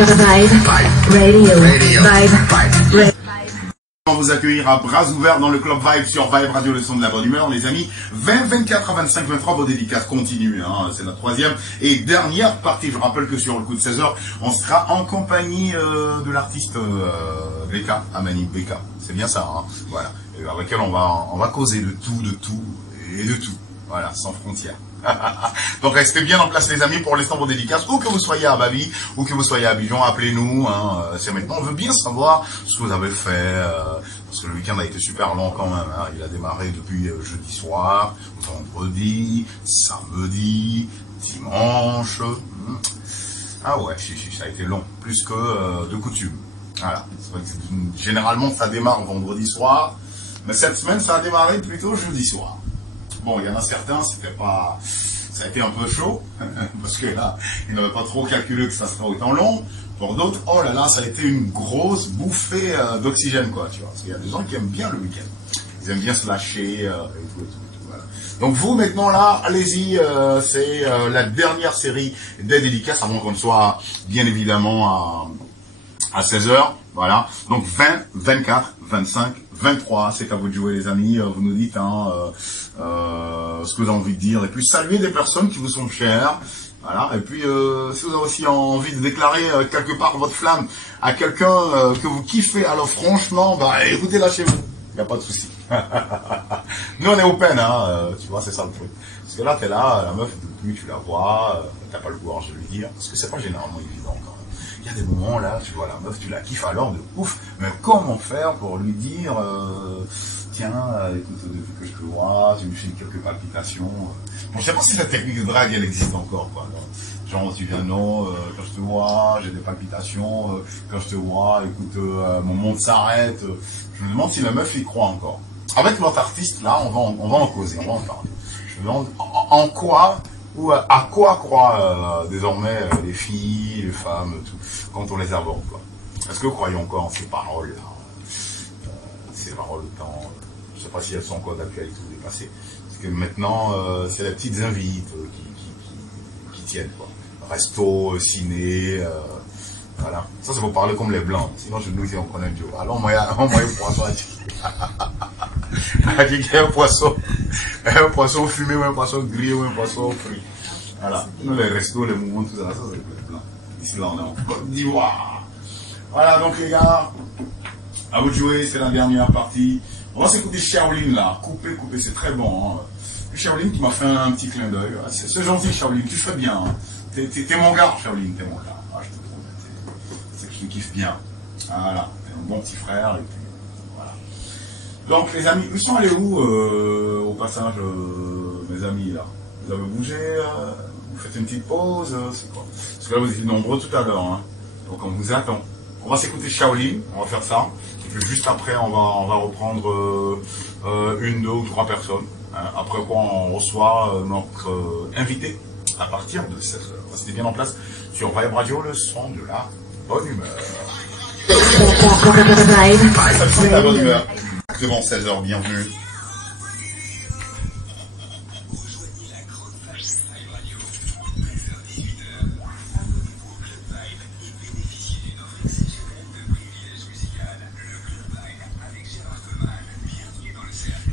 On va vous accueillir à bras ouverts dans le Club Vibe sur Vibe Radio, le son de la bonne humeur, les amis. 20, 24 à 25, 23, vos dédicaces continuent, hein. C'est notre troisième et dernière partie. Je rappelle que sur le coup de 16h, on sera en compagnie de l'artiste Beka, Amani Beka. C'est bien ça, hein. Voilà. Et avec lequel on va causer de tout et de tout. Voilà, sans frontières. Donc restez bien en place les amis pour l'instant vos dédicaces, où que vous soyez à Babi, ou que vous soyez à Abidjan, appelez-nous, hein, c'est maintenant, on veut bien savoir ce que vous avez fait, parce que le week-end a été super long quand même, hein, il a démarré depuis jeudi soir, vendredi, samedi, dimanche, ah ouais, ça a été long, plus que de coutume, voilà, généralement ça démarre vendredi soir, mais cette semaine ça a démarré plutôt jeudi soir. Bon, il y en a certains, ça a été un peu chaud, parce que là, ils n'avaient pas trop calculé que ça serait autant long. Pour d'autres, oh là là, ça a été une grosse bouffée d'oxygène, quoi, tu vois. Parce qu'il y a des gens qui aiment bien le week-end. Ils aiment bien se lâcher, et tout, voilà. Donc vous, maintenant, là, allez-y, c'est la dernière série des dédicaces, avant qu'on soit, bien évidemment, à 16h, voilà. Donc 20, 24, 25, 23, c'est à vous de jouer les amis, vous nous dites hein, ce que vous avez envie de dire, et puis saluer des personnes qui vous sont chères, voilà, et puis si vous avez aussi envie de déclarer quelque part votre flamme à quelqu'un que vous kiffez, alors franchement, bah écoutez, lâchez-vous, il n'y a pas de souci. Nous on est open, hein, tu vois, c'est ça le truc. Parce que là, t'es là, la meuf, depuis tu la vois, t'as pas le courage de lui dire, parce que c'est pas généralement évident quand même. Il y a des moments là, tu vois la meuf, tu la kiffes alors de ouf, mais comment faire pour lui dire, tiens, écoute, depuis que je te vois, tu me fais quelques palpitations. Bon, je sais pas si cette technique de drague, elle existe encore, quoi. Genre, tu viens, non, quand je te vois, j'ai des palpitations, quand je te vois, écoute, mon monde s'arrête. Je me demande si la meuf y croit encore. Avec notre artiste, là, on va en causer, on va en parler. Je me demande en quoi, ou à quoi croient désormais les filles, les femmes, tout, quand on les aborde, quoi. Est-ce que vous croyez encore en ces paroles-là, ces paroles de temps, je ne sais pas si elles sont encore d'actualité ou dépassées, parce que maintenant, c'est les petites invites qui tiennent, quoi. Resto, ciné, voilà. Ça, c'est pour parler comme les blancs, sinon je nous dis on connaît Dieu. Alors, moi, il y a un poisson à dire. Il y a un poisson fumé, ou un poisson grillé, ou un poisson frit. Voilà. Nous, les restos, les mouvements, tout ça, ça c'est les blancs. Ici, là, on est en Côte d'Ivoire. Voilà, donc les gars, à vous de jouer, c'est la dernière partie. On va s'écouter Shaolin, là. Coupé, c'est très bon. Hein. Shaolin qui m'a fait un petit clin d'œil. C'est gentil, Shaolin, tu fais bien. Hein. T'es mon gars, Shaolin, t'es mon gars. Ah, je te trouve. C'est qui kiffe bien. Voilà. T'es un bon petit frère, et puis. Donc les amis, ils sont allés où au passage, mes amis là? Vous avez bougé, vous faites une petite pause, c'est quoi? Parce que là vous étiez nombreux tout à l'heure, hein. Donc on vous attend. On va s'écouter Shaolin, on va faire ça. Et puis juste après on va reprendre une, deux ou trois personnes. Hein. Après quoi on reçoit notre invité à partir de 16h. Restez bien en place sur Vibe Radio, le son de la bonne humeur. C'est la bonne humeur. Devant 16h, bienvenue.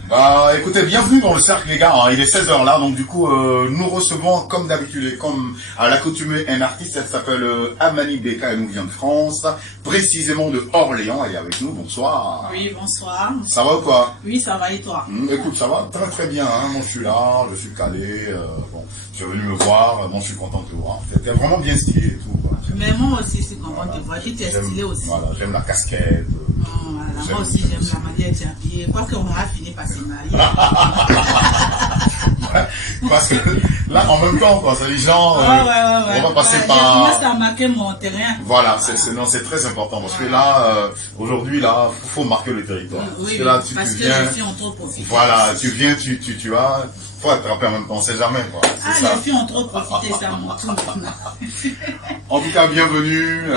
Bah écoutez, bienvenue dans le cercle les gars, hein. Il est 16h là, donc du coup nous recevons comme d'habitude et comme à l'accoutumée un artiste, elle s'appelle Amani Beka, elle nous vient de France, précisément de Orléans, elle est avec nous, bonsoir. Oui, bonsoir. Ça va ou quoi? Oui, ça va et toi? Écoute, ça va très très bien, hein. Moi je suis là, je suis calé, bon, je suis venu me voir, bon je suis content de te voir, t'es vraiment bien stylé et tout, quoi. Mais moi aussi je suis content de te voir, tu es stylé aussi. Voilà, j'aime la casquette. Voilà, moi aussi j'aime la manière de t'habiller, parce qu'on aura fini par se marier. Parce que là, en même temps, quoi, c'est les gens, ouais. on va passer par... Je commence à marquer mon terrain. Voilà, c'est très important, parce que là, aujourd'hui, là, faut marquer le territoire. Oui, parce que là, parce que viens, les filles ont trop profité. Voilà, tu viens, tu vas, faut attraper en même temps, on sait jamais, quoi. Les filles ont trop profité, ça montre tout maintenant. En tout cas, bienvenue,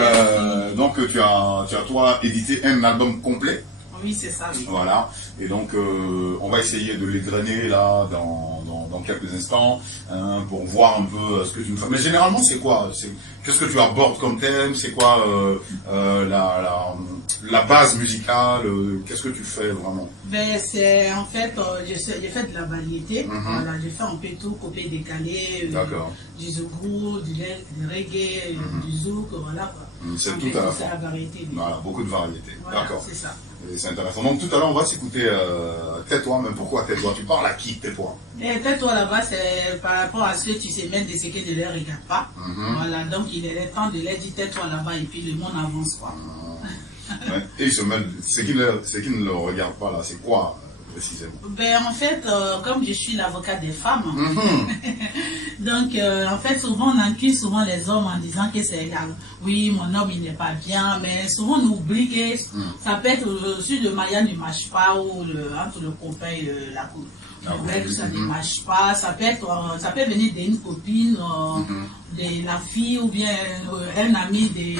donc tu as toi édité un album complet. Oui, c'est ça, oui. Voilà, et donc on va essayer de l'égrener là dans dans quelques instants hein, pour voir un peu ce que tu me fais. Mais généralement, c'est quoi? Qu'est-ce que tu abordes comme thème? C'est quoi la base musicale? Qu'est-ce que tu fais vraiment? Ben, c'est en fait, j'ai fait de la variété. Voilà, j'ai fait un peu tout, coupé décalé, du zougou, du reggae, du zouk, voilà quoi. C'est tout à la fois. La variété. Voilà, beaucoup de variétés. Voilà, D'accord. c'est ça. C'est intéressant. Donc tout à l'heure, on va s'écouter Tais-toi, mais pourquoi Tais-toi? Tu parles à qui, Tais-toi? Tais-toi là-bas, c'est par rapport à ce que tu sais même de ce que ne les regarde pas. Voilà, donc il est temps de leur dire Tais-toi là-bas et puis le monde avance quoi. Ouais. Et ils se mêlent. Ce qui ne le regarde pas là, c'est quoi précisément? Ben en fait, comme je suis l'avocate des femmes, donc en fait souvent on accuse souvent les hommes en disant que c'est égal. Oui, mon homme il n'est pas bien, mais souvent on oublie que ça peut être aussi le mariage ne marche pas ou entre le copain et la cour. Ça ne marche pas, ça peut venir d'une copine, de la fille ou bien un ami de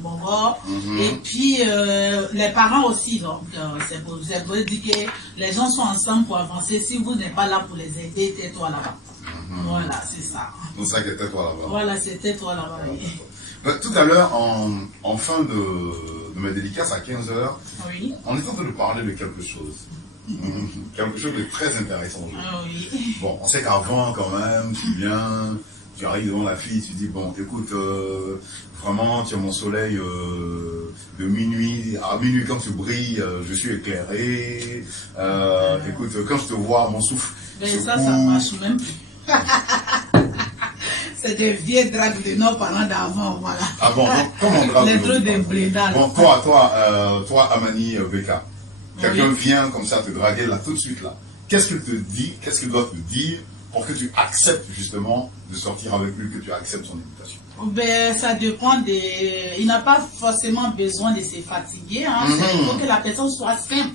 Bongo. Et puis les parents aussi, donc c'est pour dire que les gens sont ensemble pour avancer. Si vous n'êtes pas là pour les aider, tais-toi là-bas. Voilà, c'est ça. C'est ça que tais-toi là-bas. Voilà, c'est tais-toi là-bas. Tout à l'heure, en fin de mes dédicaces à 15 h, oui. On est en train de parler de quelque chose. Quelque chose de très intéressant. Oui. Bon, on sait qu'avant, quand même, tu viens, tu arrives devant la fille, tu dis, bon, écoute, vraiment, tu as mon soleil de minuit, à minuit quand tu brilles, je suis éclairé. Écoute, quand je te vois, mon souffle. Mais ça marche même plus. C'est des vieilles dragues de nos parents d'avant, voilà. Ah bon, comment on drague? Les trucs des blédards. Bon, toi, Amani Beka. Quelqu'un vient comme ça te draguer là tout de suite là. Qu'est-ce qu'il te dit? Qu'est-ce qu'il doit te dire pour que tu acceptes justement de sortir avec lui, que tu acceptes son invitation? Ben, ça dépend il n'a pas forcément besoin de se fatiguer. Hein. Il faut que la personne soit simple.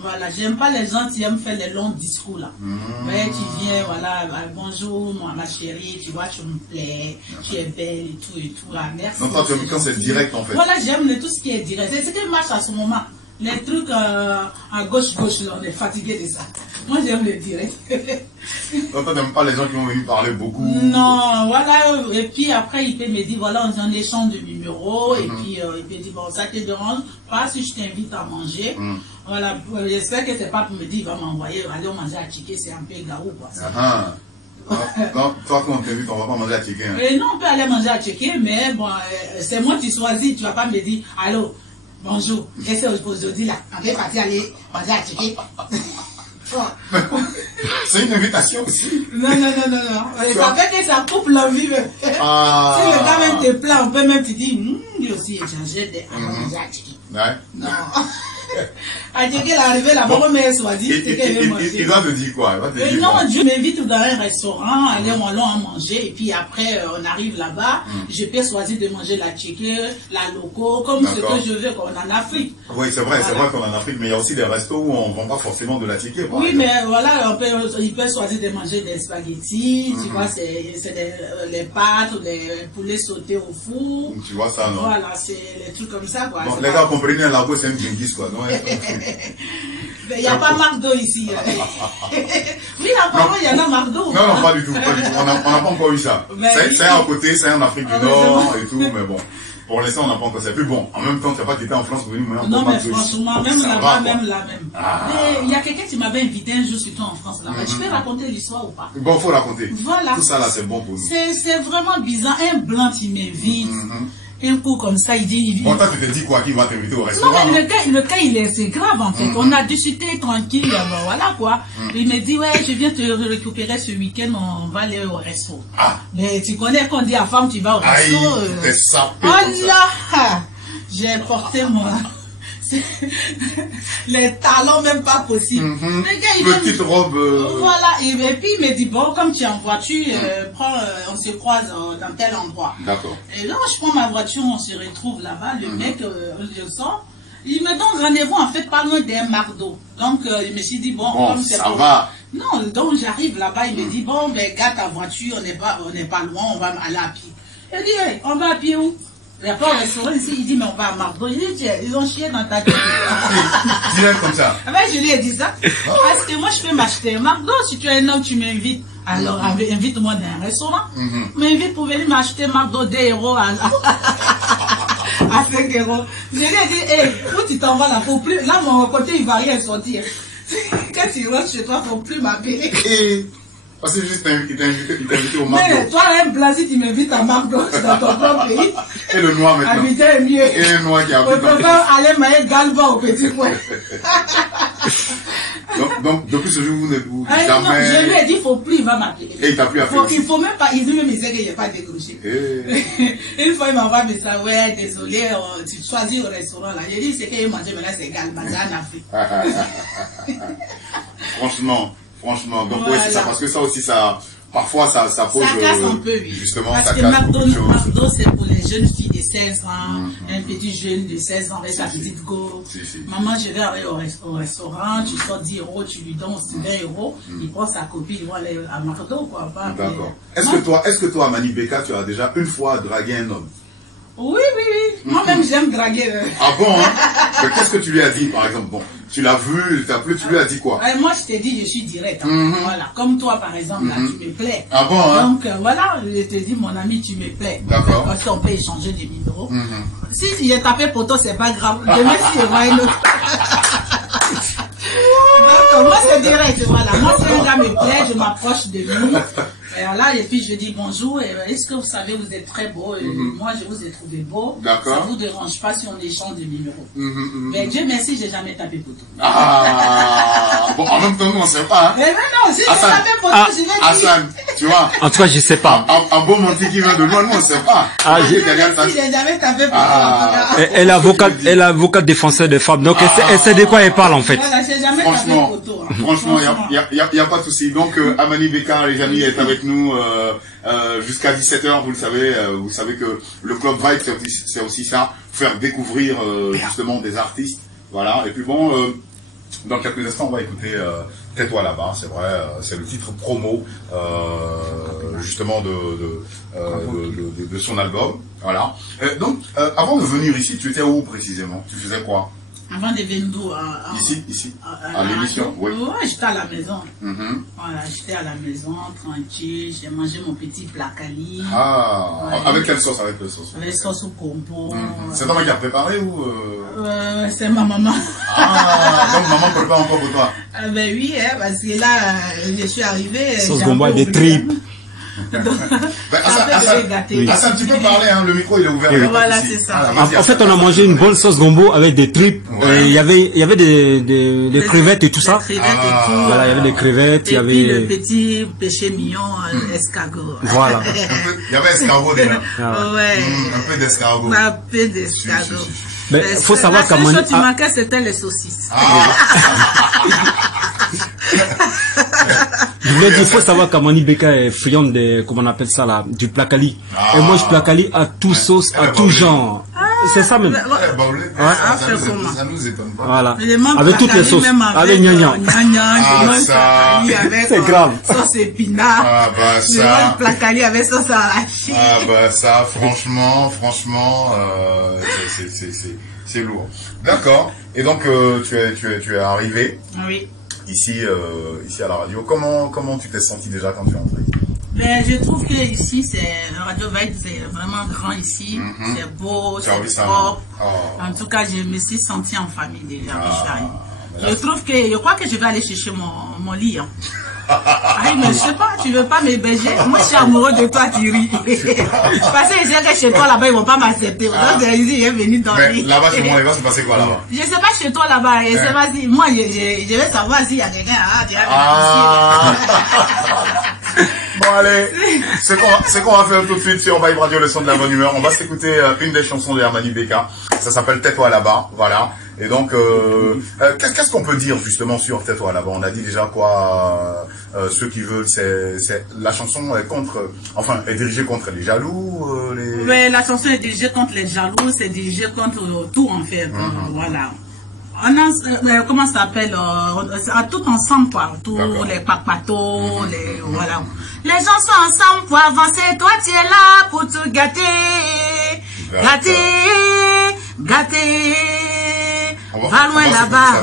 Voilà, j'aime pas les gens qui aiment faire les longs discours là. Ouais, qui vient, voilà, bonjour ma chérie, tu vois, tu me plais, tu es belle et tout, ah, merci. Donc toi, tu aimes quand c'est direct en fait. Voilà, j'aime tout ce qui est direct. C'est ce qui marche à ce moment. Les trucs à gauche, là, on est fatigué de ça. Moi, j'aime le direct. Donc, toi, t'aimes pas les gens qui vont venir parler beaucoup? Non, voilà. Et puis après, il peut me dire, voilà, on échange de numéros. Et puis, il peut dire, bon, ça te dérange pas si je t'invite à manger. Voilà, j'espère que c'est pas pour me dire, il va m'envoyer, aller manger à Tchiké, c'est un peu garou, quoi. Donc, toi, quand on t'invite, on va pas manger à Tchiké. Hein. Non, on peut aller manger à Tchiké, mais bon, c'est moi qui choisis. Tu vas pas me dire, allô, bonjour, et c'est aujourd'hui là, on peut partir aller manger à Tchiké. C'est une invitation aussi. Non. Ça fait que ça coupe l'envie. Si le gars même te plaint, on peut même te dire, lui aussi est changé de manger à Tchiké. Ouais. Non. À Tchiké, il est arrivé là-bas, mais soit dit, il doit te dire quoi? Non, Dieu m'invite dans un restaurant, aller en allons à manger, et puis après, on arrive là-bas, je peux choisir de manger la Tchiké, la loco, comme ce que je veux qu'on en Afrique. Oui, c'est vrai, c'est vrai qu'on est en Afrique, mais il y a aussi des restos où on ne vend pas forcément de la Tchiké. Oui, mais voilà, il peut choisir de manger des spaghettis, tu vois, c'est les pâtes, les poulets sautés au four. Tu vois ça, non? Voilà, c'est les trucs comme ça, quoi. Bon, les gars, comprenez, la go, c'est un Genghis, quoi. Il n'y a pas McDo ici. Oui, apparemment, il y en a McDo. Non, pas du tout. On n'a pas encore eu ça. C'est à côté, c'est en Afrique du Nord et tout, mais bon. Pour l'instant, on n'a pas encore ça. Puis bon, en même temps, tu n'as pas quitté en France pour venir me non, mais franchement, même là-bas, même là même. Ah. Mais il y a quelqu'un qui m'avait invité un jour, surtout en France, là-bas. Je peux raconter l'histoire ou pas? Bon, il faut raconter. Voilà. Tout ça là, c'est bon pour nous. C'est vraiment bizarre. Un blanc qui m'invite. Un coup comme ça, il dit... Bon, toi, tu te dis quoi? Qu'il va t'inviter au restaurant? Non, mais le cas, c'est grave, en fait. On a discuté tranquille, voilà, quoi. Il me dit, ouais, je viens te récupérer ce week-end, on va aller au resto. Ah. Mais tu connais qu'on dit à femme, tu vas au resto. T'es sapé. Oh là! J'ai porté les talons même pas possible. Petite robe. Voilà, et puis il me dit, bon, comme tu es en voiture, on se croise dans tel endroit. D'accord. Et là, je prends ma voiture, on se retrouve là-bas, le mec, je sens, il me donne rendez-vous en fait pas loin d'un McDo. Donc, il me suis dit, bon, comme c'est ça va. Non, donc j'arrive là-bas, il me dit, bon, ben, garde ta voiture, on n'est pas loin, on va aller à pied. Il dit, hey, on va à pied où? Il n'y a pas au restaurant ici, il dit, mais on va à McDo. Je dis, ils ont chié dans ta tête. Direct comme ça. Je lui ai dit ça. Parce que moi, je peux m'acheter un McDo. Si tu es un homme, tu m'invites. Alors, invite-moi dans un restaurant. M'invite pour venir m'acheter McDo 2 € à 5 €. Je lui ai dit, hey, où tu t'en vas là pour plus. Là, mon côté ivoirien est sorti. Quand tu rentres chez toi, il ne faut plus m'appeler. Parce que juste il t'a invité au McDo. Mais toi, un blanc, si tu m'invites à McDo dans ton propre pays. Et le noir maintenant. Habiter est mieux. Et le noir qui habite. On peut pas aller manger Galba au petit coin. Donc, depuis ce jour, vous ne vous jamais... Non, je lui ai dit, il ne faut plus, il va m'appeler. Et il t'a plus appelé. Il ne faut même pas, il veut me dire qu'il n'y a pas décroché. Une fois, il m'envoie un message, ouais, désolé, tu choisis au restaurant là. J'ai dit, c'est qu'il mange maintenant, c'est Galba, c'est en Afrique. Franchement, donc voilà. Ouais, c'est ça, parce que ça aussi, parfois, ça pose... Ça casse un peu, oui. Justement, parce ça que casse McDo, c'est pour les jeunes filles de 16 ans, un petit jeune de 16 ans avec sa petite go. Maman, je vais aller au restaurant, tu sors 10 €, tu lui donnes 20 €, il prend sa copine, il va aller à McDo, quoi. D'accord. Est-ce que toi, Amani Beka, tu as déjà une fois dragué un homme? Oui. Moi-même, j'aime draguer. Ah bon, hein? Mais qu'est-ce que tu lui as dit, par exemple? Bon, tu l'as vu, il t'a plu, tu lui as dit quoi? Moi, je t'ai dit, je suis direct. Voilà. Comme toi, par exemple, là, tu me plais. Ah bon, hein? Donc, voilà, je te dis, mon ami, tu me plais. D'accord. Parce qu'on peut échanger des numéros. Si il est tapé pour toi, c'est pas grave. Demain, si il voit une autre. Donc, moi, c'est direct, voilà. Moi, si un gars me plaît, je m'approche de lui. Et puis je dis bonjour, est-ce que vous savez, vous êtes très beau, moi je vous ai trouvé beau, ça ne vous dérange pas si on échange des numéros. Mais Dieu merci, j'ai jamais tapé pour toi. Ah, bon, en même temps, nous on ne sait pas. Hein. Mais non, si j'ai tapé pour toi, je vais dire. Hassan, tu vois. En tout cas, je ne sais pas. Un bon menti qui vient de loin, nous on ne sait pas. J'ai jamais tapé pour toi. Elle est avocate défenseur des femmes, donc elle sait de quoi elle parle en fait. Voilà, j'ai jamais tapé pour toi. Franchement, il n'y a pas de souci. Donc, Amani Beka, les amis, est avec nous jusqu'à 17 h. Vous savez que le Club Vibe, c'est aussi ça, faire découvrir justement des artistes. Voilà. Et puis bon, dans quelques instants, on va écouter Tais-toi là-bas. C'est vrai, c'est le titre promo justement de son album. Voilà. Donc, avant de venir ici, tu étais où précisément? Tu faisais quoi? Avant de venir d'où? Ici, à l'émission, oui. Ouais, j'étais à la maison. Voilà, j'étais à la maison, tranquille, j'ai mangé mon petit placali. Ah, ouais. Avec quelle sauce? Avec quelle sauce? Avec sauce au combo. C'est toi qui as préparé ou c'est ma maman. Ah, donc maman ne prépare encore pour toi? Ben oui, parce que là, je suis arrivée. Sauce combo des tripes. Hassan, tu peux parler, hein, le micro il est ouvert. Voilà, c'est ça. En fait, on a mangé une bonne sauce gombo avec des tripes. Il y avait des crevettes et tout ça. Voilà, il y avait des crevettes. Et puis le petit péché mignon, escargot. Voilà. Il y avait escargot déjà. Ouais. Un peu d'escargot. Un peu d'escargot. Mais il faut savoir qu'à la seule chose qui manquait, c'était les saucisses. Je voulais dire, il faut savoir qu'Amani Beka est friande de, comment on appelle ça là, du placali. Et moi, je placali à tout sauce, à tout genre. C'est ça même. Ça nous étonne pas. Voilà. Avec toutes les sauces. Avec gnagnan. C'est grave. Sauce épinard. Ah bah ça. Placali avec sauce arachide. Ah bah ça, franchement, c'est lourd. D'accord. Et donc, tu es arrivé. Oui. Ici à la radio. Comment tu t'es senti déjà quand tu es entré? Ben, je trouve que ici, la Radio Vibe, c'est vraiment grand ici. C'est beau, c'est propre. En tout cas, je me suis sentie en famille déjà. Je crois que je vais aller chercher mon lit. Hein. Mais je sais pas, tu veux pas m'héberger? Moi, je suis amoureux de toi, tu ris. Parce que je sais que chez toi, là-bas, ils vont pas m'accepter. Donc, il est venu dormir. Mais là-bas, chez moi, il va se passer quoi là-bas? Je sais pas chez toi, là-bas. Je sais pas si, moi, je vais savoir s'il y a quelqu'un. Bon, allez, c'est qu'on va faire tout de suite sur Vibe Radio, le son de la bonne humeur. On va s'écouter une des chansons de Amani Beka. Ça s'appelle Tais-toi là-bas. Voilà. Et donc, qu'est-ce qu'on peut dire justement sur Tais-toi là-bas? On a dit déjà quoi, ceux qui veulent, la chanson est dirigée contre les jaloux. Oui, la chanson est dirigée contre les jaloux, c'est dirigé contre tout en fait. Voilà. Comment ça s'appelle, tout ensemble quoi, tous les papatos, voilà. Les gens sont ensemble pour avancer, toi tu es là pour te gâter. Gâté, gâté. Va loin là-bas.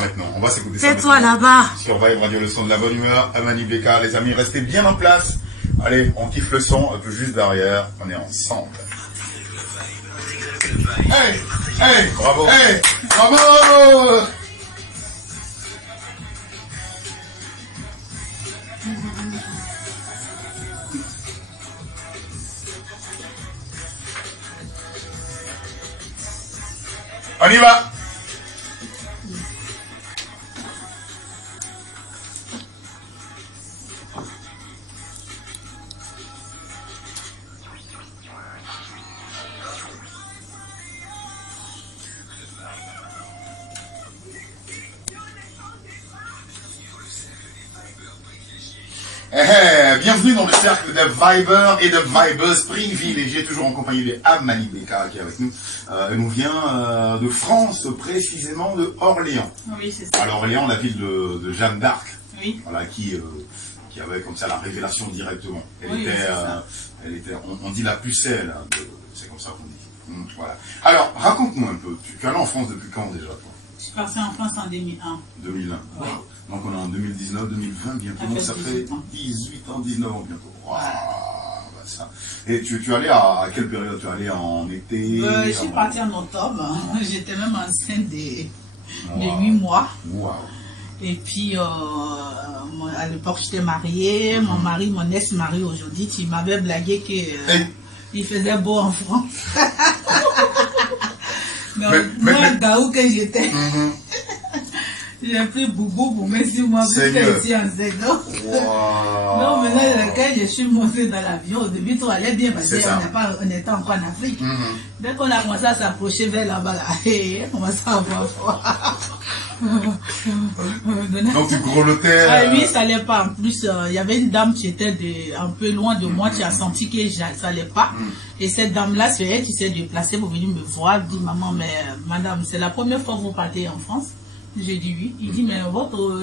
C'est toi là-bas. Sur Vibe Radio, le son de la bonne humeur. Amani Beka, les amis, restez bien en place. Allez, on kiffe le son, un peu juste derrière. On est ensemble. Hey, hey, bravo. Hey, bravo. On y va. Bienvenue dans le cercle de Vibers et de Vibers privilégiés, toujours en compagnie de Amani Beka qui est avec nous. Elle nous vient de France, précisément de Orléans. Oui, c'est ça. Alors Orléans, la ville de Jeanne d'Arc. Oui. Voilà, qui avait comme ça la révélation directement. Elle oui, était, on dit la pucelle, hein, c'est comme ça qu'on dit. Voilà. Alors, raconte-nous un peu, tu es allé en France depuis quand déjà, toi? Je suis partie en France en 2001. 2001, oui. Wow. Donc on est en 2019, 2020 bientôt, donc ça fait 18 ans, 19 ans bientôt. Wow, bah ça. Et tu es allé à quelle période? Tu es allé en été? Je suis partie en octobre, j'étais même enceinte de 8 mois. Wow. Et puis à l'époque j'étais mariée, mon mari, mon ex-mari aujourd'hui, il m'avait blagué qu'il faisait beau en France. Donc, moi, Gaou que j'étais, j'ai pris boubou pour mettre sur moi, pour faire ici en 5 ans. Donc maintenant, quand je suis montée dans l'avion, au début tout allait bien parce qu'on était encore en Afrique. Dès qu'on a commencé à s'approcher vers là-bas, on commençait à avoir froid. Donc tu grelottais. Ah oui, ça allait pas. En plus, il y avait une dame qui était un peu loin de moi, qui a senti que ça allait pas. Et cette dame-là, c'est elle qui s'est déplacée pour venir me voir. Elle dit, maman, mais madame, c'est la première fois que vous partez en France? J'ai dit oui. Il dit, mais votre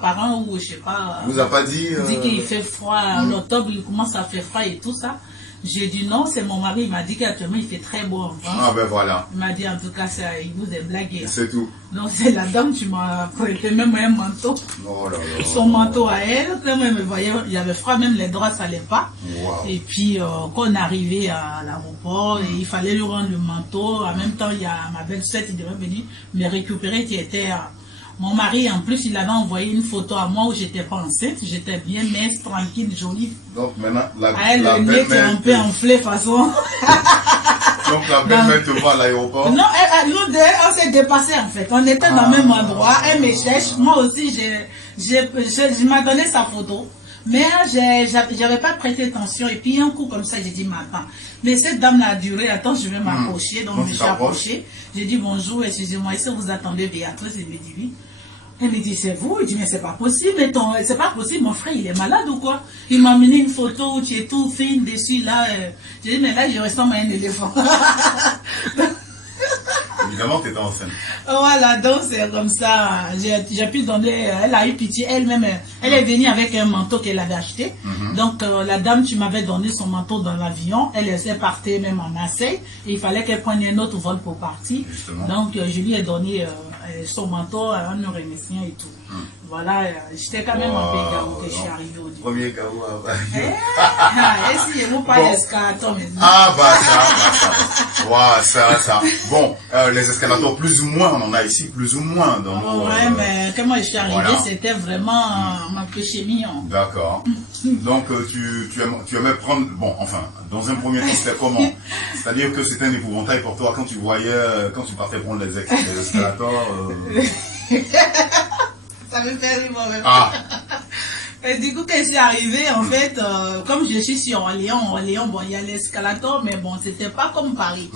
parent ou je sais pas. Vous a pas dit. Dit qu'il fait froid. En octobre, il commence à faire froid et tout ça. J'ai dit non, c'est mon mari. Il m'a dit qu'actuellement il fait très beau en France. Ah ben voilà. Il m'a dit en tout cas, il vous est blagué. C'est tout. Donc c'est la dame qui m'a prêté même un manteau. Oh là là. Son manteau à elle. Quand même, vous voyez, il y avait froid, même les draps ça allait pas. Wow. Et puis quand on est arrivé à l'aéroport, il fallait lui rendre le manteau. En même temps, il y a ma belle-sœur qui devait venir me récupérer, qui était mon mari. En plus, il avait envoyé une photo à moi où j'étais pas enceinte. J'étais bien mince, tranquille, jolie. Donc maintenant, le nez était un peu enflé façon. Donc la belle-mère te voit à l'aéroport? Non, nous deux, on s'est dépassés en fait. On était dans le même endroit. Elle me cherche. Moi aussi, je m'ai donné sa photo. Mais j'avais pas prêté attention. Et puis un coup comme ça, j'ai dit, attends. Mais cette dame a duré. Attends, je vais m'approcher. Donc je me suis approchée. J'ai dit bonjour, excusez-moi, est-ce que vous attendez Béatrice? Elle me dit oui. Elle me dit, c'est vous? Il dit, mais c'est pas possible, c'est pas possible, mon frère, il est malade ou quoi? Il m'a amené une photo où tu es tout fine dessus, là. J'ai dit, mais là, je ressemble à un éléphant. Évidemment, tu étais enceinte. Voilà, donc c'est comme ça. J'ai pu donner, elle a eu pitié elle-même. Elle est venue avec un manteau qu'elle avait acheté. Donc, la dame qui m'avait donné son manteau dans l'avion, elle s'est partie même en Marseille. Et il fallait qu'elle prenne un autre vol pour partir. Justement. Donc, je lui ai donné son manteau, un me remerciant et tout. Voilà, j'étais quand même un peu gaou que je suis arrivé au début. Premier gaou. Et si vous parlez d'escalator maintenant. Ah bah ça. Bon, les escalators, plus ou moins, on en a ici, plus ou moins. Dans nos, ouais, mais quand moi je suis arrivé, c'était vraiment ma péché mignon. D'accord. Donc tu aimais prendre, bon, enfin, dans un premier temps, c'était comment? C'est-à-dire que c'était un épouvantail pour toi quand tu voyais, quand tu partais prendre les escalators. Ça me fait rire moi-même. Et du coup, quand je suis arrivée, en fait, comme je suis sur Orléans, bon, il y a l'escalator, mais bon, c'était pas comme Paris.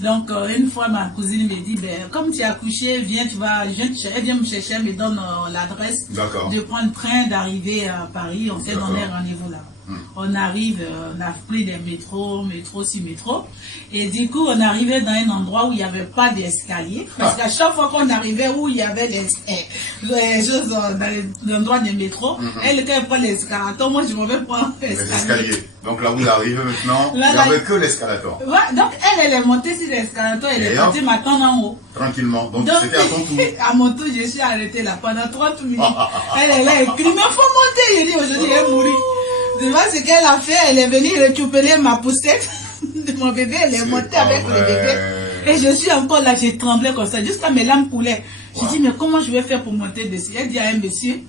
Donc, une fois, ma cousine me dit, ben, comme tu as accouché, viens, elle vient me chercher, elle me donne l'adresse de prendre le train, d'arriver à Paris. On s'est donné rendez-vous là. On arrive, on a pris des métros, et du coup, on arrivait dans un endroit où il n'y avait pas d'escalier, parce qu'à chaque fois qu'on arrivait où il y avait les choses dans l'endroit des métros, elle, quand elle prend l'escalator, moi je m'en vais prendre l'escalier. Donc là, vous arrivez maintenant, il n'y avait que l'escalator. Ouais, donc elle est montée sur l'escalator, elle est partie m'attendre en haut. Tranquillement. Donc c'était à ton tour. À mon tour, je suis arrêtée là pendant 30 minutes. Elle est là, elle crie, mais faut monter. Je dis, aujourd'hui, elle est mourir. Je vois ce qu'elle a fait, elle est venue récupérer ma poussette de mon bébé, elle est montée avec le bébé. Et je suis encore là, j'ai tremblé comme ça, jusqu'à mes larmes coulaient. Je dis, mais comment je vais faire pour monter dessus? Elle dit à un monsieur,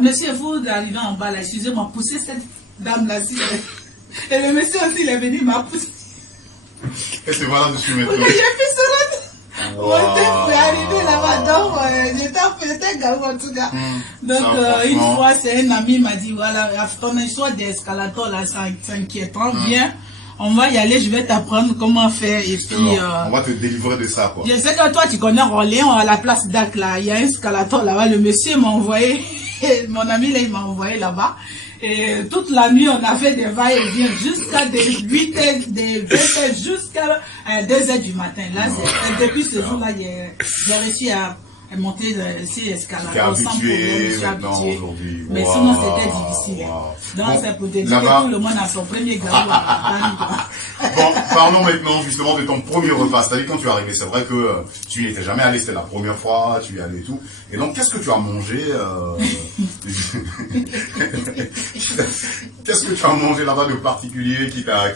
monsieur, vous arrivez en bas là, excusez-moi, poussez cette dame-là. Et le monsieur aussi, il est venu, m'a poussé. Et c'est voilà dessus maintenant. J'ai pu se rendre. Monter pour arriver là-bas. Donc, j'étais gamin en tout cas. Donc, une fois, c'est un ami m'a dit, voilà, ton histoire d'escalator là, c'est inquiétant, viens. On va y aller, je vais t'apprendre comment faire. Et puis, on va te délivrer de ça, quoi. Je sais que toi, tu connais Orléans, à la place d'Ac, là. Il y a un escalator là-bas. Le monsieur m'a envoyé, mon ami là, il m'a envoyé là-bas. Et toute la nuit, on a fait des va-et-vient jusqu'à des 8h, des 20h, jusqu'à 2h du matin. Là, depuis ce jour-là, j'ai réussi à monter sur l'escalator sans problème, je suis habitué. Mais sinon, c'était difficile. Donc, c'est pour te dire que tout le monde a son premier galop. Bon, parlons maintenant justement de ton premier repas. C'est-à-dire quand tu es arrivé, c'est vrai que tu n'y étais jamais allé, c'était la première fois, tu y allais et tout. Et donc, qu'est-ce que tu as mangé Qu'est-ce que tu as mangé là-bas de particulier qui t'a...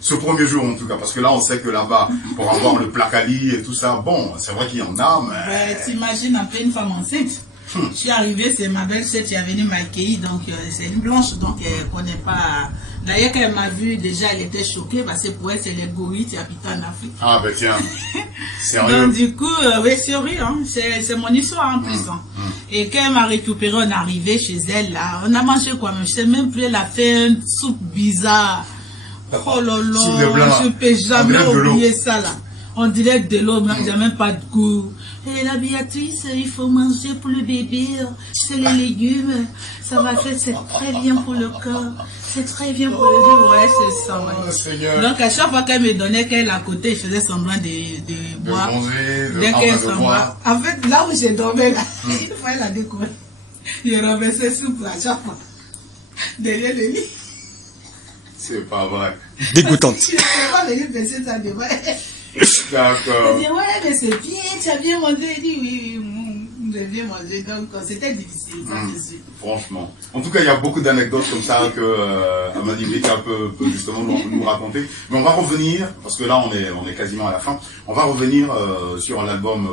Ce premier jour en tout cas, parce que là, on sait que là-bas, pour avoir le placali et tout ça, bon, c'est vrai qu'il y en a, mais... T'imagines un peu une femme enceinte. Je suis arrivée, c'est ma belle-sœur qui est venue m'accueillir, donc c'est une blanche, donc elle ne connaît pas. D'ailleurs, quand elle m'a vue, déjà elle était choquée, parce que pour elle, c'est les gorilles qui habitent en Afrique. Ah ben tiens, sérieux. Donc du coup, oui, sérieux, hein, c'est mon histoire en plus. Hein. Et quand elle m'a récupéré, on est arrivé chez elle, là, on a mangé quoi, mais je sais même plus, elle a fait une soupe bizarre. Oh là là, je ne peux jamais oublier ça là. On dirait de l'eau, mais il n'y a même pas de goût. Et la Béatrice, il faut manger pour le bébé, c'est les légumes, ça va faire, c'est très bien pour le corps, c'est très bien pour le bébé, ouais, c'est ça, ouais. Donc à chaque fois qu'elle me donnait qu'elle à côté, je faisais semblant de boire. Dès qu'elle s'en va. En fait, là où j'ai dormi, là, une fois elle a découvert, j'ai renversé soupe à chaque fois, derrière le lit. C'est pas vrai. Dégoûtante. Je ne sais pas venir baisser ça devant elle. D'accord. Elle dit, ouais, mais c'est bien, tu as bien mangé. Elle dit, oui, j'ai bien mangé. Donc, c'était difficile, ça, je suis. Franchement. En tout cas, il y a beaucoup d'anecdotes comme ça que Amani Beka peut justement nous raconter. Mais on va revenir, parce que là, on est quasiment à la fin. On va revenir sur l'album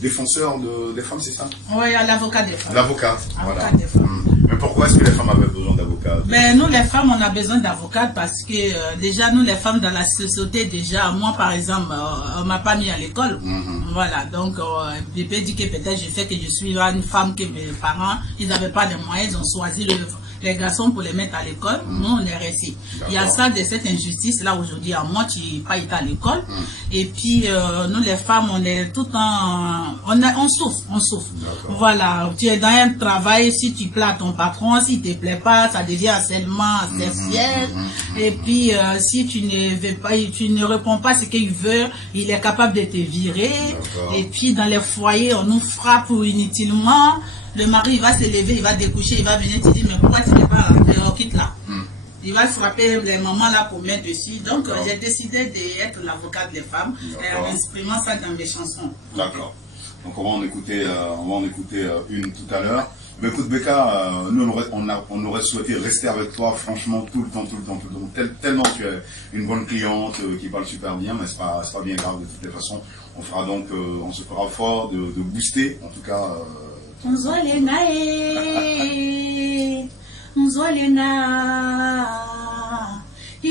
Défenseur des femmes, c'est ça? Oui, à l'avocat des femmes. L'avocat, voilà. Des femmes. Mais pourquoi est-ce que les femmes avaient besoin d'avocats? Ben, nous, les femmes, on a besoin d'avocats parce que déjà, nous, les femmes dans la société, déjà, moi, par exemple, on m'a pas mis à l'école. Voilà, donc, je peux dire que peut-être je fais que je suis une femme que mes parents, ils n'avaient pas de moyens, ils ont choisi les garçons pour les mettre à l'école. Nous, on est restés. Il y a ça de cette injustice-là aujourd'hui. À moi, tu n'as pas été à l'école. Et puis, nous, les femmes, on est tout en... On souffre. Voilà, tu es dans un travail, si tu plais à ton patron, s'il ne te plaît pas, ça devient harcèlement sexuel. Et puis, si tu ne veux pas, tu ne réponds pas à ce qu'il veut, il est capable de te virer. Et puis, dans les foyers, on nous frappe inutilement. Le mari va se lever, il va découcher, il va venir te dire, mais pourquoi tu n'es pas quitte là? Il va frapper les mamans là pour mettre dessus. Donc, j'ai décidé d'être l'avocate des femmes en exprimant ça dans mes chansons. D'accord. Donc, on va en écouter une tout à l'heure. Mais écoute, Beka, nous, on aurait souhaité rester avec toi, franchement, tout le temps. Tellement tu es une bonne cliente qui parle super bien, mais c'est pas bien grave de toutes les façons. On fera donc, on se fera fort de booster, en tout cas. Il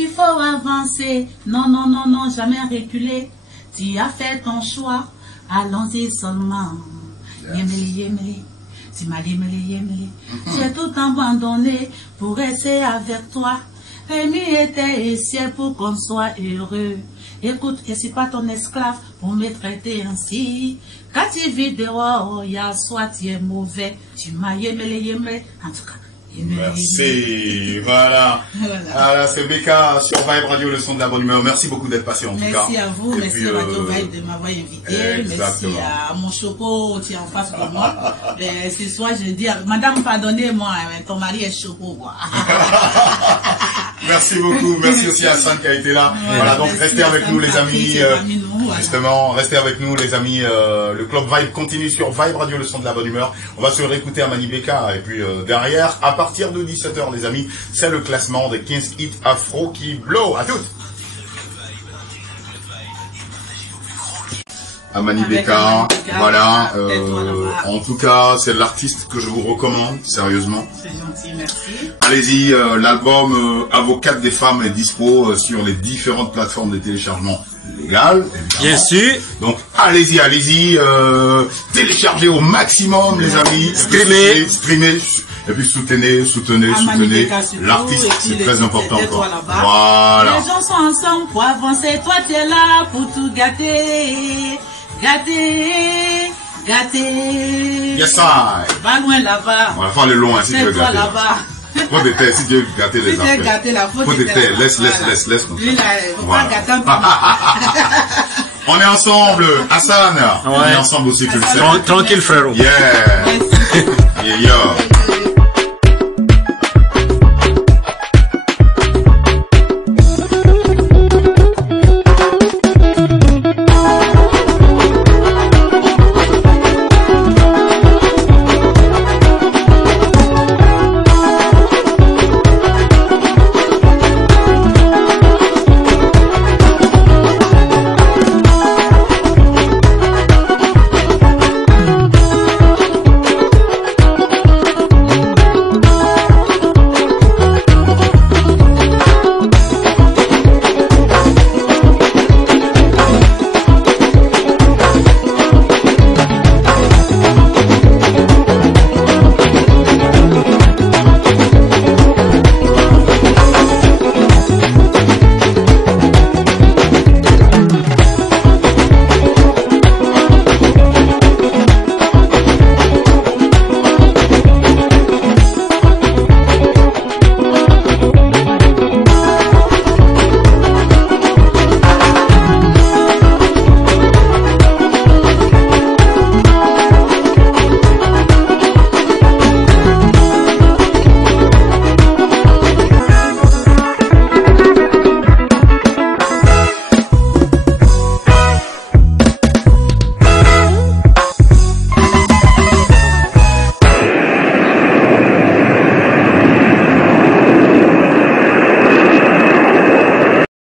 faut avancer, non, jamais reculer. Tu as fait ton choix, allons-y seulement. Yemeli. J'ai tout abandonné pour rester avec toi. Et mieux était ici pour qu'on soit heureux. Écoute, je ne suis pas ton esclave pour me traiter ainsi. Quand tu vis dehors, il y a soit tu es mauvais, tu m'as yemeli. En tout cas, merci, voilà. Voilà, c'est Beka sur Vibe Radio, le son de la bonne humeur. Merci beaucoup d'être passé en tout cas. Merci à vous, merci à Radio Vibe de m'avoir invité. Merci à mon choco qui est en face de moi. Ce soir, je dis, madame, pardonnez-moi, ton mari est choco, quoi. Merci beaucoup. Merci aussi à Hassan qui a été là. Ouais, voilà, donc restez avec nous les amis. Justement, restez avec nous les amis. Le Club Vibe continue sur Vibe Radio, le son de la bonne humeur. On va se réécouter à Mani Beka. Et puis derrière, à partir de 17h les amis, c'est le classement des 15 hits afro qui blow. À toutes. À Mani Beka, voilà. En tout cas, c'est l'artiste que je vous recommande, sérieusement. C'est gentil, merci. Allez-y, l'album Avocate des femmes est dispo sur les différentes plateformes de téléchargement légales. Bien sûr. Donc allez-y, téléchargez au maximum, les amis. Streamez. Et puis soutenez l'artiste, c'est très important. Voilà. Les gens sont ensemble pour avancer, toi t'es là pour tout gâter. Yes, I. Va loin là-bas. On va faire le long, si tu veux gâter. Là-bas. Faut de terre, si tu veux gâter les affaires. Faut de terre, laisse. Lui là, faut pas gâter un peu. On est ensemble, Hassan. On est ensemble aussi, tu le sais. Tranquille, frérot. Yeah. Yeah.